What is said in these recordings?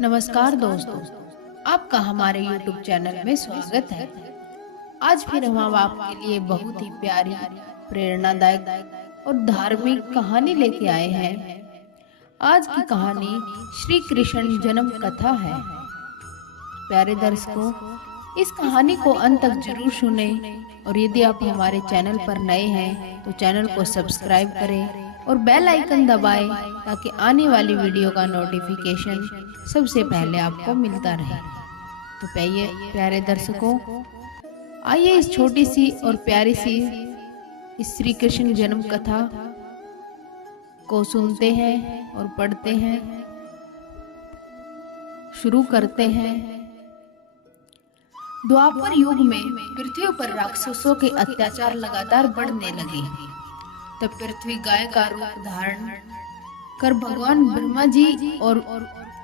नमस्कार दोस्तों, आपका हमारे YouTube चैनल में स्वागत है। आज फिर हम आपके लिए बहुत ही प्यारी, प्रेरणादायक और धार्मिक कहानी लेके आए हैं। आज की कहानी श्री कृष्ण जन्म कथा है। प्यारे दर्शकों, इस कहानी को अंत तक जरूर सुने और यदि आप हमारे चैनल पर नए हैं तो चैनल को सब्सक्राइब करें और बेल आइकन दबाएं ताकि आने वाली वीडियो का नोटिफिकेशन सबसे पहले आपको मिलता रहे। तो प्यारे दर्शकों, आइए इस छोटी सी और प्यारी सी इस श्री कृष्ण जन्म कथा को सुनते हैं और पढ़ते हैं। शुरू करते हैं। द्वापर युग में पृथ्वी पर राक्षसों के अत्याचार लगातार बढ़ने लगे। तब पृथ्वी गाय का रूप धारण कर भगवान ब्रह्मा जी और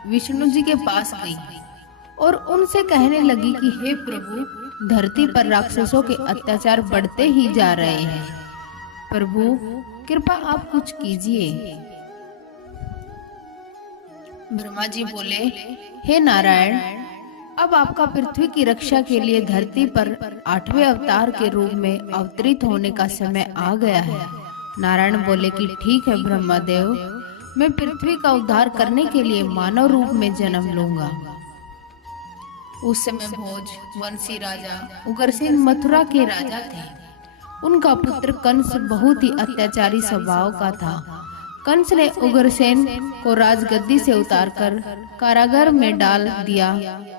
विष्णु जी के पास गई और उनसे कहने लगी कि हे प्रभु, धरती पर राक्षसों के अत्याचार बढ़ते ही जा रहे हैं। प्रभु, कृपा आप कुछ कीजिए। ब्रह्मा जी बोले, हे नारायण, अब आपका पृथ्वी की रक्षा के लिए धरती पर 8वें अवतार के रूप में अवतरित होने का समय आ गया है। नारायण बोले कि ठीक है ब्रह्मदेव, मैं पृथ्वी का उद्धार करने के लिए मानव रूप में जन्म लूंगा। उस समय भोज वंशी राजा उग्रसेन मथुरा के राजा थे। उनका पुत्र कंस बहुत ही अत्याचारी स्वभाव का था। कंस ने उग्रसेन को राजगद्दी से उतारकर कारागार में डाल दिया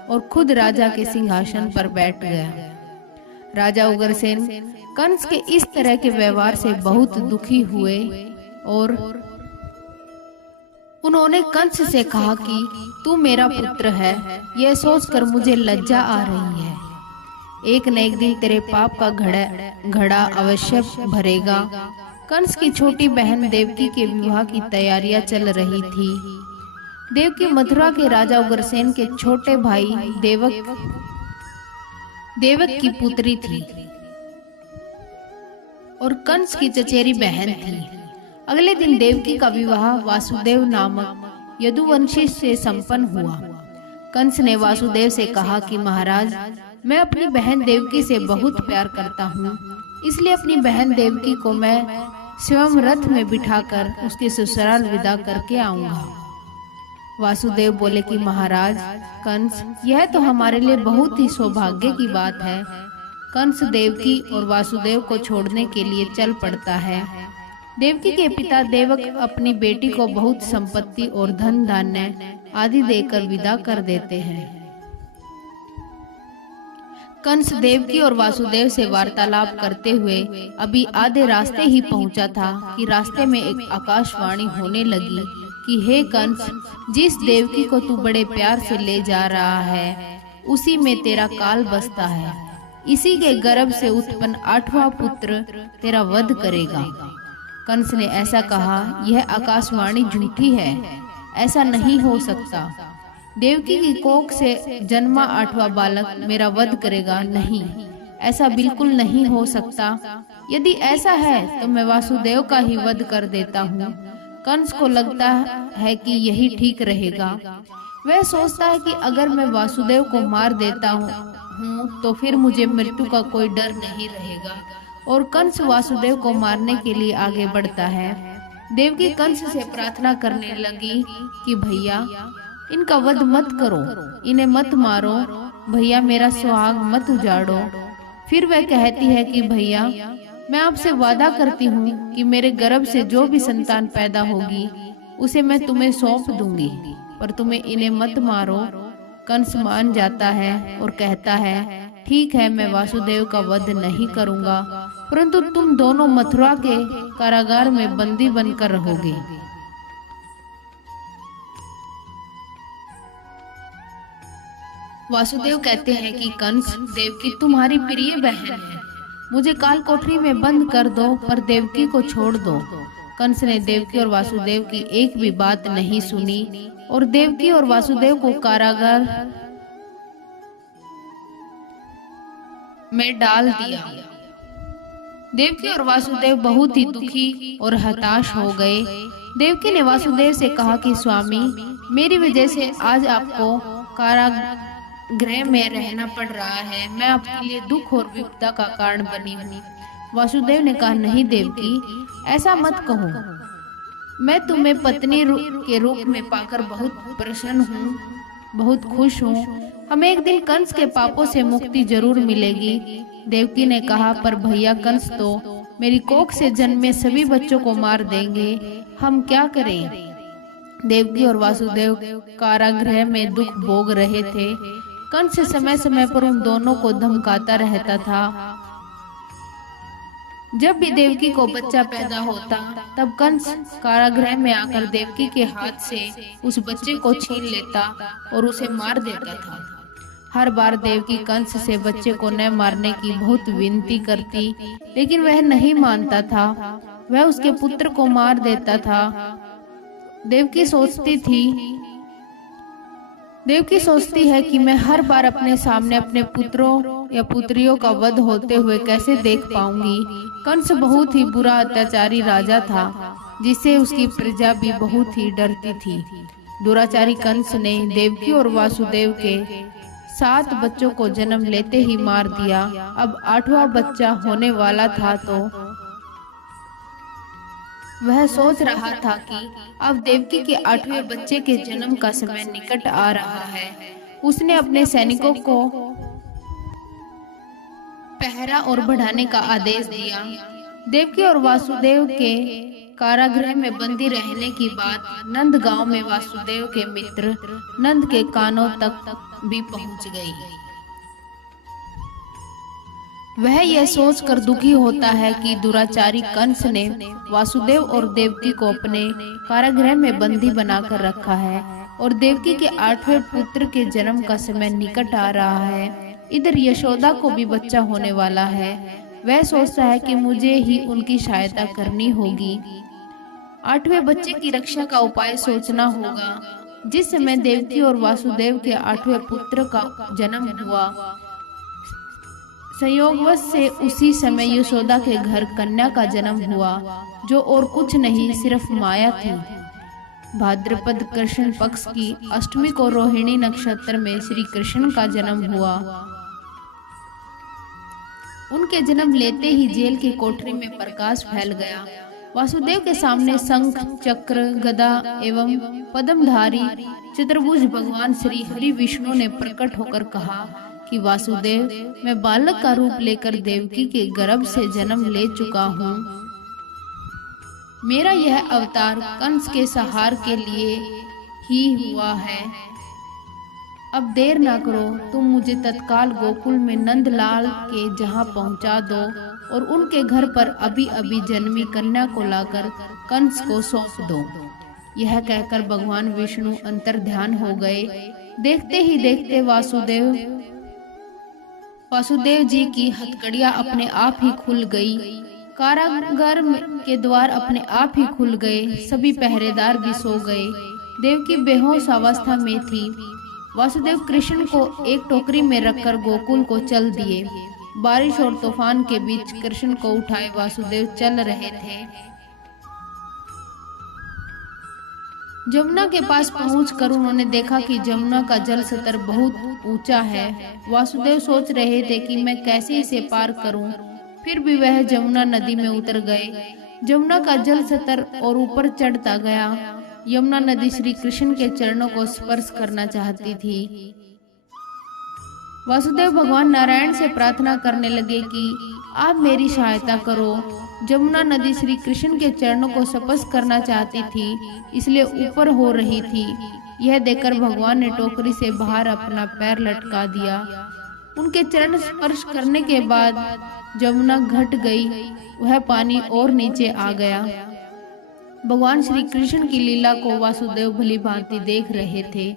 और खुद राजा के सिंहासन पर बैठ गया। राजा उग्रसेन कंस के इस तरह के व्यवहार से बहुत दुखी हुए और उन्होंने कंस से कहा कि तू मेरा पुत्र है, यह सोचकर मुझे लज्जा आ रही है। एक न एक दिन तेरे पाप का घड़ा अवश्य भरेगा। कंस की छोटी बहन देवकी के विवाह की तैयारियां चल रही थी। देवकी मथुरा के राजा उग्रसेन के छोटे भाई देवक की पुत्री थी और कंस की चचेरी बहन थी। अगले दिन देवकी का विवाह वासुदेव नामक यदुवंशी से संपन्न हुआ। कंस ने वासुदेव से कहा कि महाराज, मैं अपनी बहन देवकी से बहुत प्यार करता हूँ, इसलिए अपनी बहन देवकी को मैं स्वयं रथ में बिठाकर उसके ससुराल विदा करके आऊंगा। वासुदेव बोले कि महाराज कंस, यह तो हमारे लिए बहुत ही सौभाग्य की बात है। कंस देवकी और वासुदेव को छोड़ने के लिए चल पड़ता है। देवकी के पिता देवक अपनी बेटी को बहुत संपत्ति और धन धान्य आदि देकर विदा कर देते हैं। कंस देवकी और वासुदेव से वार्तालाप करते हुए अभी आधे रास्ते ही पहुंचा था कि रास्ते में एक आकाशवाणी होने लगी कि हे कंस, जिस देवकी को तू बड़े प्यार से ले जा रहा है उसी में तेरा काल बसता है। इसी के गर्भ से उत्पन्न 8वां पुत्र तेरा वध करेगा। कंस ने ऐसा कहा, यह आकाशवाणी झूठी है, ऐसा नहीं हो सकता। देवकी की कोख से जन्मा 8वां बालक मेरा वध करेगा? नहीं, ऐसा बिल्कुल नहीं हो सकता। यदि ऐसा है तो मैं वासुदेव का ही वध कर देता हूँ। कंस को लगता है कि यही ठीक रहेगा। वह सोचता है कि अगर मैं वासुदेव को मार देता हूँ तो फिर मुझे मृत्यु का कोई डर नहीं रहेगा और कंस वासुदेव को मारने के लिए आगे बढ़ता है। देवकी कंस से प्रार्थना करने लगी कि भैया, इनका वध मत करो, इन्हें मत मारो, भैया मेरा सुहाग मत उजाड़ो। फिर वह कहती है कि भैया, मैं आपसे वादा करती हूँ कि मेरे गर्भ से जो भी संतान पैदा होगी उसे मैं तुम्हें सौंप दूंगी, पर तुम्हें इन्हें मत मारो। कंस मान जाता है और कहता है, ठीक है, मैं वासुदेव का वध नहीं करूंगा, परंतु तुम दोनों मथुरा के कारागार में बंदी बनकर रहोगे। वासुदेव कहते हैं कि कंस, देवकी तुम्हारी प्रिय बहन है, मुझे काल कोठरी में बंद कर दो, पर देवकी को छोड़ दो। कंस ने देवकी और वासुदेव की एक भी बात नहीं सुनी और देवकी और वासुदेव को कारागार में डाल दिया। देवकी और वासुदेव बहुत ही दुखी और हताश हो गए। देवकी ने वासुदेव से कहा कि स्वामी, मेरी वजह से आज आपको कारागृह में रहना पड़ रहा है। मैं आपके लिए दुख और विपदा का कारण बनी हूँ। वासुदेव ने कहा, नहीं देवकी, ऐसा मत कहो। मैं तुम्हें पत्नी के रूप में पाकर बहुत प्रसन्न हूँ, बहुत खुश हूँ। हमें एक दिन कंस के पापों से मुक्ति जरूर मिलेगी। देवकी ने कहा, पर भैया कंस तो मेरी कोख से जन्मे सभी बच्चों को मार देंगे, हम क्या करें? देवकी और वासुदेव कारागृह में दुख भोग रहे थे। कंस समय समय पर उन दोनों को धमकाता रहता था। जब भी देवकी को बच्चा पैदा होता, तब कंस कारागृह में आकर देवकी के हाथ से उस बच्चे को छीन लेता और उसे मार देता था। हर बार देवकी कंस से बच्चे को न मारने की बहुत विनती करती, लेकिन वह नहीं मानता था। वह उसके पुत्र को मार देता था। देवकी सोचती है कि मैं हर बार अपने सामने अपने पुत्रों या पुत्रियों का वध होते हुए कैसे देख पाऊंगी। कंस बहुत ही बुरा अत्याचारी राजा था, जिससे उसकी प्रजा भी बहुत ही डरती थी। दुराचारी कंस ने देवकी और वासुदेव के 7 बच्चों को जन्म लेते ही मार दिया। अब 8वां बच्चा होने वाला था तो वह सोच रहा था कि अब देवकी के 8वें बच्चे के जन्म का समय निकट आ रहा है। उसने अपने सैनिकों को पहरा और बढ़ाने का आदेश दिया। देवकी और वासुदेव के कारागृह में बंदी रहने की बात नंद गांव में वासुदेव के मित्र नंद के कानों तक भी पहुंच गई। वह यह सोचकर दुखी होता है कि दुराचारी कंस ने वासुदेव और देवकी को अपने कारागृह में बंदी बनाकर रखा है और देवकी के 8वें पुत्र के जन्म का समय निकट आ रहा है। इधर यशोदा को भी बच्चा होने वाला है। वह सोचता है कि मुझे ही उनकी सहायता करनी होगी। 8वें बच्चे की रक्षा का उपाय सोचना होगा। जिस समय देवकी और वासुदेव के 8वें पुत्र का जन्म हुआ, संयोगवश से उसी समय यशोदा के घर कन्या का जन्म हुआ, जो और कुछ नहीं सिर्फ माया थी। भाद्रपद कृष्ण पक्ष की अष्टमी को रोहिणी नक्षत्र में श्री कृष्ण का जन्म हुआ। उनके जन्म लेते ही जेल की कोठरी में प्रकाश फैल गया। वासुदेव के सामने शंख, चक्र, गदा एवं पद्मधारी चतुर्भुज भगवान श्री हरि विष्णु ने प्रकट होकर कहा कि वासुदेव, मैं बालक का रूप लेकर देवकी के गर्भ से जन्म ले चुका हूँ। मेरा यह अवतार कंस के संहार के लिए ही हुआ है। अब देर ना करो, तुम मुझे तत्काल गोकुल में नंदलाल के जहाँ पहुँचा दो और उनके घर पर अभी अभी जन्मी कन्या को लाकर कंस को सौंप दो। यह कहकर भगवान विष्णु अंतर्ध्यान हो गए। देखते ही देखते वासुदेव जी की हथकड़ियां अपने आप ही खुल गई। कारागार के द्वार अपने आप ही खुल गए। सभी पहरेदार भी सो गए। देवकी बेहोश अवस्था में थी। वासुदेव कृष्ण को एक टोकरी में रखकर गोकुल को चल दिए। बारिश और तूफान के बीच कृष्ण को उठाए वासुदेव चल रहे थे। जमुना के पास पहुंचकर उन्होंने देखा कि जमुना का जल स्तर बहुत ऊंचा है। वासुदेव सोच रहे थे कि मैं कैसे इसे पार करूं। फिर भी वह जमुना नदी में उतर गए। जमुना का जल स्तर और ऊपर चढ़ता गया। यमुना नदी श्री कृष्ण के चरणों को स्पर्श करना चाहती थी। वासुदेव भगवान नारायण से प्रार्थना करने लगे कि आप मेरी सहायता करो। जमुना नदी श्री कृष्ण के चरणों को स्पर्श करना चाहती थी, इसलिए ऊपर हो रही थी। यह देखकर भगवान ने टोकरी से बाहर अपना पैर लटका दिया। उनके चरण स्पर्श करने के बाद जमुना घट गई। वह पानी और नीचे आ गया। भगवान श्री कृष्ण की लीला को वासुदेव भली भांति देख रहे थे।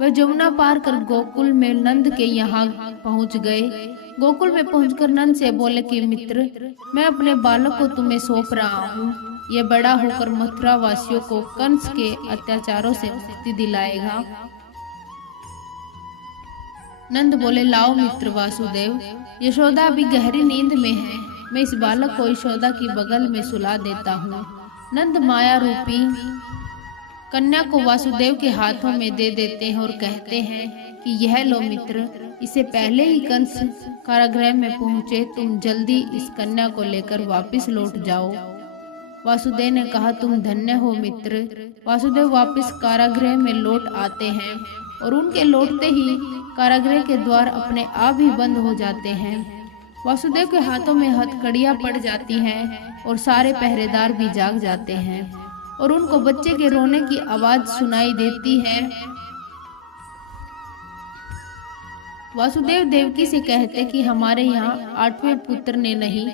वह जमुना पार कर गोकुल में नंद के यहाँ पहुँच गए। गोकुल में पहुंचकर नंद से बोले कि मित्र, मैं अपने बालक को तुम्हें सौंप रहा हूँ। यह बड़ा होकर मथुरा वासियों को कंस के अत्याचारों से मुक्ति दिलाएगा। नंद बोले, लाओ मित्र वासुदेव, यशोदा अभी गहरी नींद में है। मैं इस बालक को यशोदा की बगल में सुला देता हूँ। नंद माया रूपी कन्या को वासुदेव के हाथों में दे देते हैं और कहते हैं कि यह लो मित्र, इसे पहले ही कंस कारागृह में पहुंचे, तुम जल्दी इस कन्या को लेकर वापस लौट जाओ। वासुदेव ने कहा, तुम धन्य हो मित्र। वासुदेव वापस कारागृह में लौट आते हैं और उनके लौटते ही कारागृह के द्वार अपने आप ही बंद हो जाते हैं। वासुदेव के हाथों में हथकड़ियां पड़ जाती हैं और सारे पहरेदार भी जाग जाते हैं और उनको बच्चे के रोने की आवाज सुनाई देती है। वासुदेव देवकी से कहते कि हमारे यहाँ 8वें पुत्र ने नहीं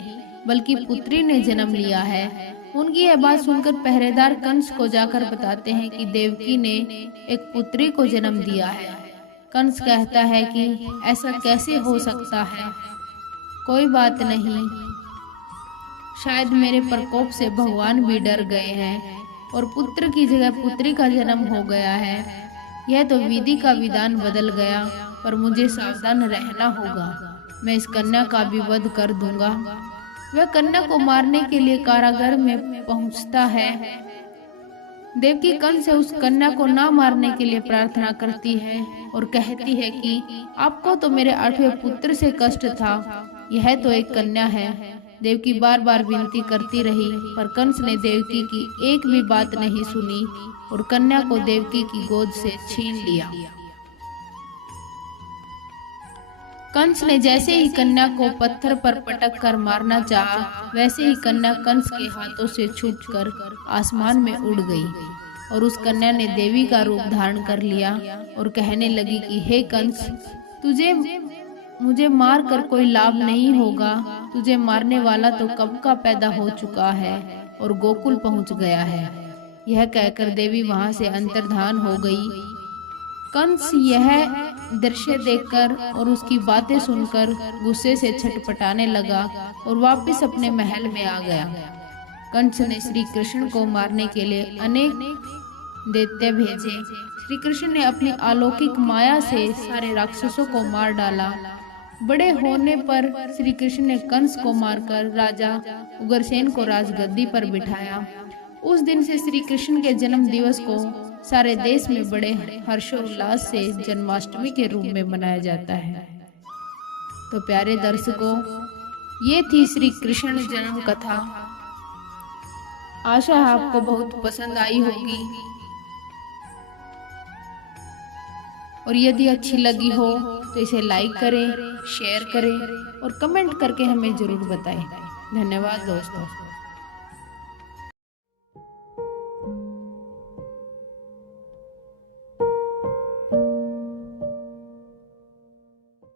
बल्कि पुत्री ने जन्म लिया है। उनकी यह बात सुनकर पहरेदार कंस को जाकर बताते हैं कि देवकी ने एक पुत्री को जन्म दिया है। कंस कहता है कि ऐसा कैसे हो सकता है? कोई बात नहीं, शायद मेरे प्रकोप से भगवान भी डर गए हैं और पुत्र की जगह पुत्री का जन्म हो गया है। यह तो विधि का विधान बदल गया, पर मुझे सावधान रहना होगा। मैं इस कन्या का भी वध कर दूंगा। वह कन्या को मारने के लिए कारागार में पहुंचता है। देवकी कंस से उस कन्या को ना मारने के लिए प्रार्थना करती है और कहती है कि आपको तो मेरे 8वें पुत्र से कष्ट था, यह तो एक कन्या है। देवकी बार बार विनती करती रही, पर कंस ने देवकी की एक भी बात नहीं सुनी और कन्या को देवकी की गोद से छीन लिया। कंस ने जैसे ही कन्या को पत्थर पर पटक कर मारना चाहा, वैसे ही कन्या कंस के हाथों से छूटकर आसमान में उड़ गई और उस कन्या ने देवी का रूप धारण कर लिया और कहने लगी कि हे कंस, तुझे मुझे मार कर कोई लाभ नहीं होगा। तुझे मारने वाला तो कब का पैदा हो चुका है और गोकुल पहुंच गया है। यह कहकर देवी वहां से अंतर्धान हो गई। कंस यह दृश्य देखकर और उसकी बातें सुनकर गुस्से से छटपटाने लगा और वापस अपने महल में आ गया। कंस ने श्री कृष्ण को मारने के लिए अनेक दैत्य भेजे। श्री कृष्ण ने अपनी अलौकिक माया से सारे राक्षसों को मार डाला। बड़े होने पर श्री कृष्ण ने कंस को मारकर राजा उग्रसेन को राजगद्दी पर बिठाया। उस दिन से श्री कृष्ण के जन्म दिवस को सारे देश में बड़े हर्षोल्लास से जन्माष्टमी के रूप में मनाया जाता है। तो प्यारे दर्शकों, ये थी श्री कृष्ण जन्म कथा। आशा है आपको बहुत पसंद आई होगी और यदि अच्छी लगी हो तो इसे लाइक करें, शेयर करें और कमेंट करके हमें जरूर बताएं। धन्यवाद दोस्तों।